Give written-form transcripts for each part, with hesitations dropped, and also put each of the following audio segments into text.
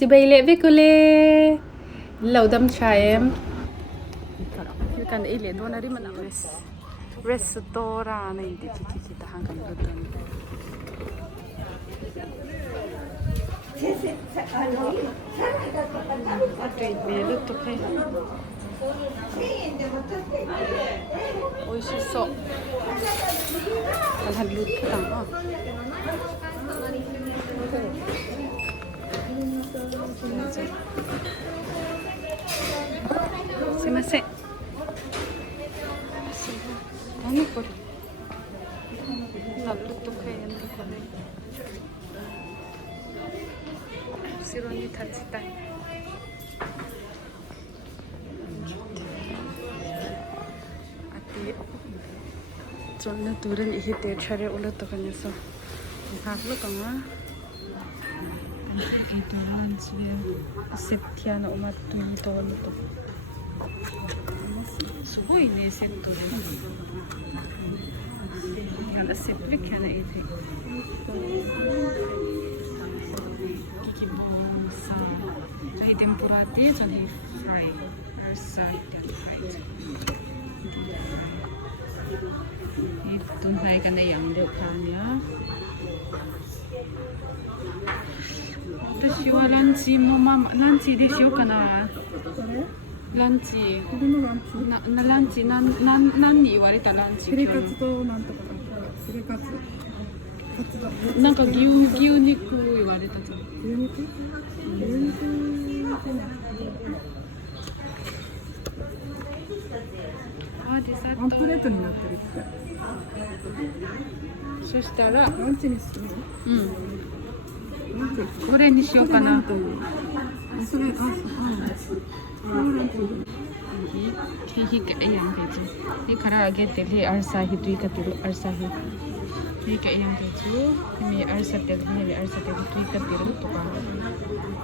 Sibayle Vicule. Laudam Chaim. You can eat it. One of them restaurant in the Kiki Hangan. 오이시소. 한 루트당. 스미마셍. 너무 거리. 나 루트카에 시로니 타치다. Soalnya turun ini cari ulat tuh kan so, harus kan itu lansia setiap umat tuh itu tuh, suhu ini sentuh, ada seplik kan itu, kiki bungsa, jadi tempura dia jadi fry, rasa dia fry. Itu naik kan yang depannya. Terus juga lanci mama lanci deh siu kana. Lanci. Na lanci nanに言われたランチ。ヒレカツとなんとかヒレカツ。なんか牛肉言われたじゃん。牛肉？ワンプレートになってるって。そしたらランチにする？これにしようかな。それHihi kayak ayam keju. Ini karaage teli arsahi tui katiru arsahi. Hihi kayak ayam keju. Ini arsa teli tui katiru tuka.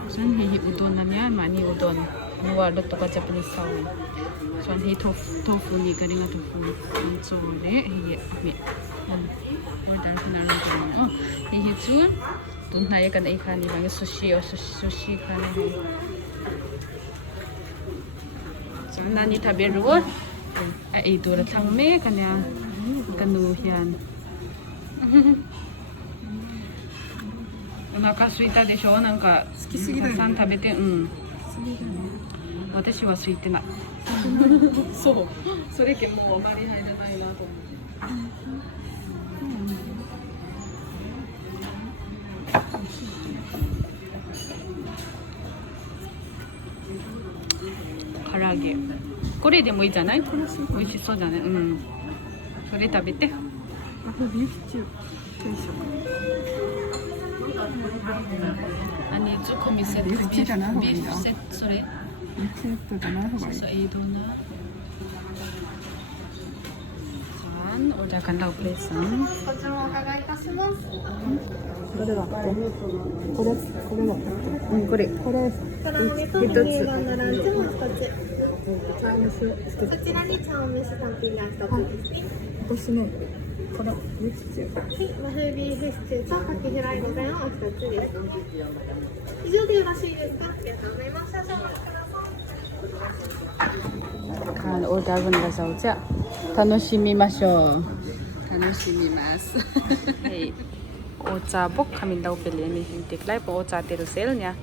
Soan hihi udonannya mani udon. Nuwa lo tuka Japanese sawi. Soan hihi tofu ni garinga tofu. Anchore hihi ame. Order ko na lang din. Oh, hihi chu. Tunaya ka na ikani bang sushi ka na hihi. Nani tabiru, itu dah tangme kan ya, kanuhian. Naka suita desho, naka san tabete, watashi wa suite na. So, それけもうあまり入らないなと思って。唐揚げこれでもいいじゃない？美味しそうだね。うん。それ食べて。ビーフシチュー定食。아니 조금 있어. 비프セットそれ。セットじゃない方がいい。そういいどな。udah kan tahu plesan. こちらもお伺いいたします。これはこれ一つのランチも一つ。茶碗蒸しをそちらに茶碗蒸し単品が一つですね。私ね、このビーフシチュー。はい、和風ビーフシチューとカキフライドザイのお一つです。以上でよろしいですか？ありがとうございます。少々お待ちください。kan order bunda saja. Tanoshimimasho. Tanoshimimasu. Hey. Ocha bok kami daw pili ni tiklay po ocha teru sale niya.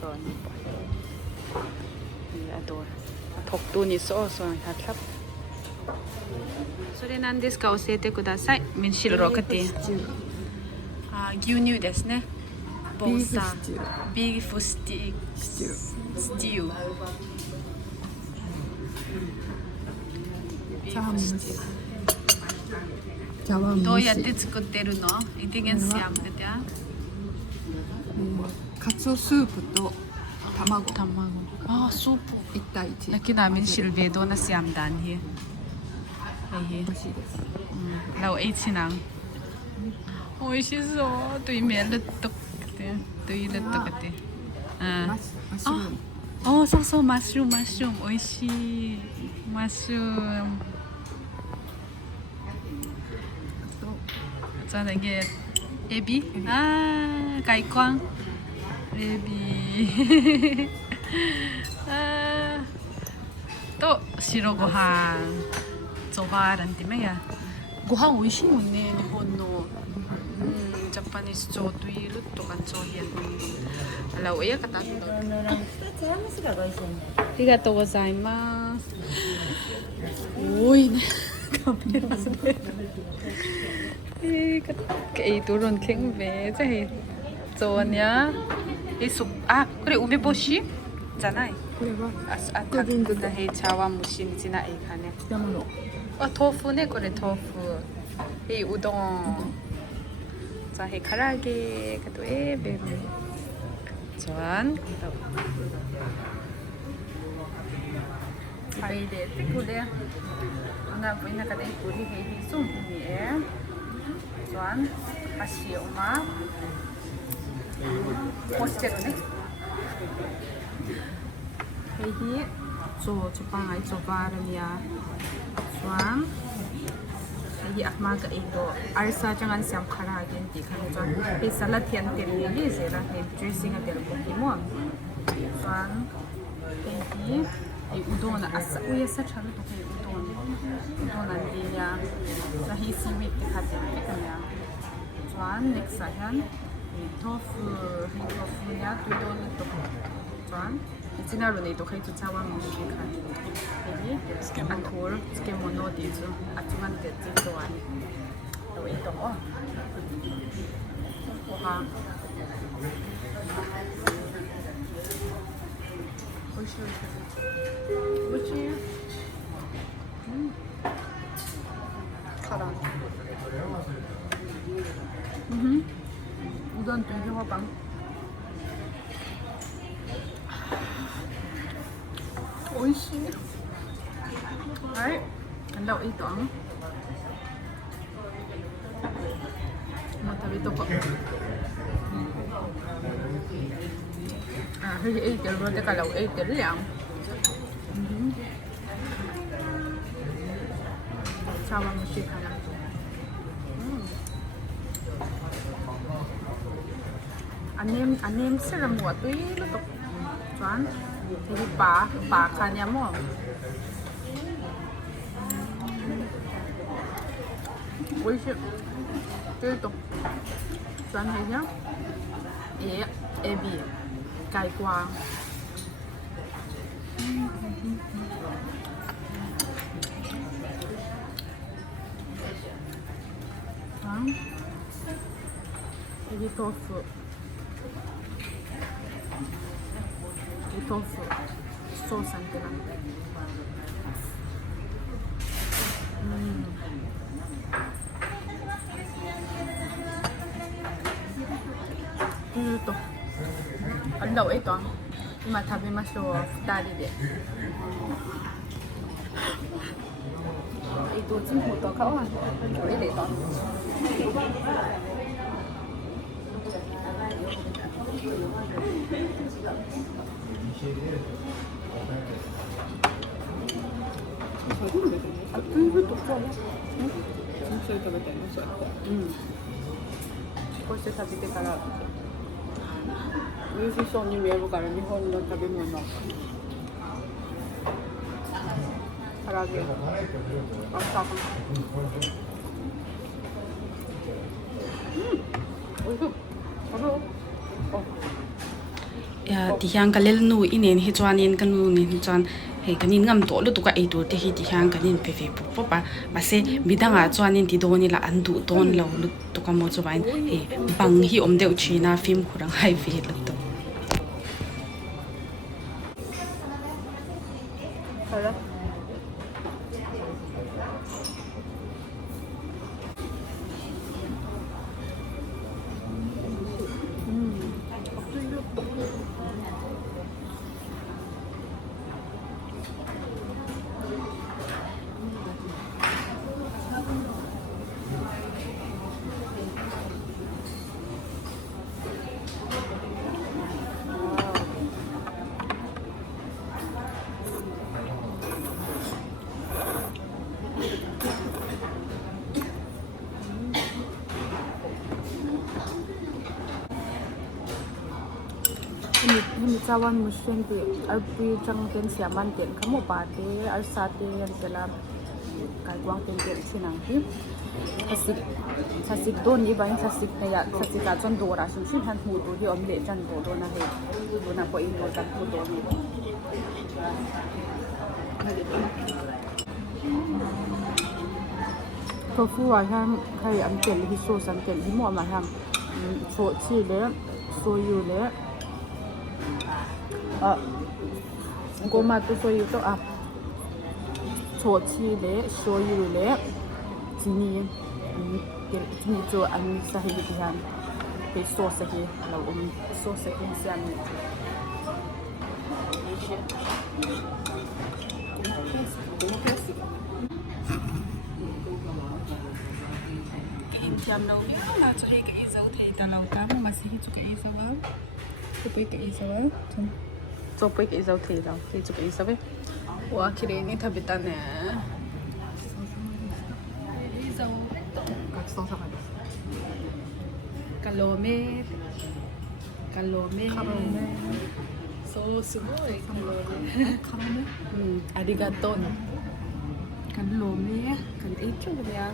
So ni po. Ador. Toktu ni so hatlap. それなんですか教えてください。min shiro kati. 牛乳ですね。ボーサー。ビーフスティー。どうやって作ってるの？이ting은 siam 그죠? カツオスープと卵。あ、スープ。1対1。 Namin silvedo na siam dan here. 美味しいです。เราเอชินัง美味しそう。と今ルッとかて、といルッとかて。マッシュルーム。お、そうそうマッシュルーム美味しい。マッシュルーム。じゃあね、エビ？ああ、外観。 베이비. 아, 또 시로 고항. 저바란 때문에야. 고항 오이신 없네. 일본노. 자파니스 조두이를 또 간조히엔. 알아오야 카타노. 2つハムスがご一緒になる。 아리가또 고자이마스. 오이네. 카메라스. cái turon keng ve thế cho nhá cái súp à 그래 우메보시 있잖아. 그래 봐. 아타긴도 해 차와 무신 지나 이 칸에. 야마노. 토푸네 그래 토푸. 이 우동. 자, 해 카라게 그도 에 베베. 좋안. 바이데 티쿠데. 나 보이나 카데 우리 해 숨이에. 좋안. 다시 엄마. 호스텔네. 헤이 저방 아이 저바르니아. 좋안. 이 아마가 이거 알사 장안 쌈 카라겐 디칸 이 살라티안 테리니 제라 이 드레싱 될 거기모 산 이 우동 아싸 우에서 차로 또 우동 안디냐 자히 시윗 카데 그냥 산 넥사현 이 토푸냐 두돈 또 산 지나로네 또 카이투 차와 먹기 칸 Atur, tsukemono dito. Atuman dito an. Ito oh. Oha. Oishi. Oishi. Karan. 우동 되게 화방. 오이시. Đấy, ăn đậu ý tưởng một thằng bị tục à hơi ý tưởng rồi cả đậu ý tưởng liền sao mà mình hả nào anh em sẽ làm một túi nó tục choán thì bà khá nhắm không 오이시 또 짠해냐? 예, 에비, 갈과. 에비 토fu. 이 토fu 소스 안테나. 또 안다고 했던今食べましょう2人で또 친구 또 가와 우리 내가 아, 이것도 좋아해? 응? 진짜食べてんのそれうんこうして食べてから美味しそうに見えるから日本の食べ物唐揚げあったおいしいya ti hyang kalel nu inen hi chuanin kanu ni chuan he kanin ngam to lu tuka eitur te hi ti hyang kanin pe pe pu pa ma se midanga chuanin ti doni la andu ton lo lu tuka mo chuain he bang hi om deu china film khurang hai ve la to Hello? hemi chawan mushen pi arpi chang ten siaman ten khamo pa te arsa te an tela kai kwang ten ten chinang hi sasik don ni bain sasik na ya sasik ka chon dora sim sim han hu do di om le chan do na he do na ko in do chan hu do ni tofu wa ham khai am tel hi so san tel hi mo ma ham cho chi le soyu le goma to soyu to cho chi le soyu le chini tel chini cho an sa hi di han pe so sa hi la so sa hi sian chăm đâu biết là cho đây cái dấu thì ta lâu tám mà sẽ cho cái dấu áo cái dấu áo cho cái dấu thì đâu thì cho cái dấu ấy哇綺麗に食べたねdấuごちそうさまですカロメそうすごいカロメありがとうカロメkan itu ya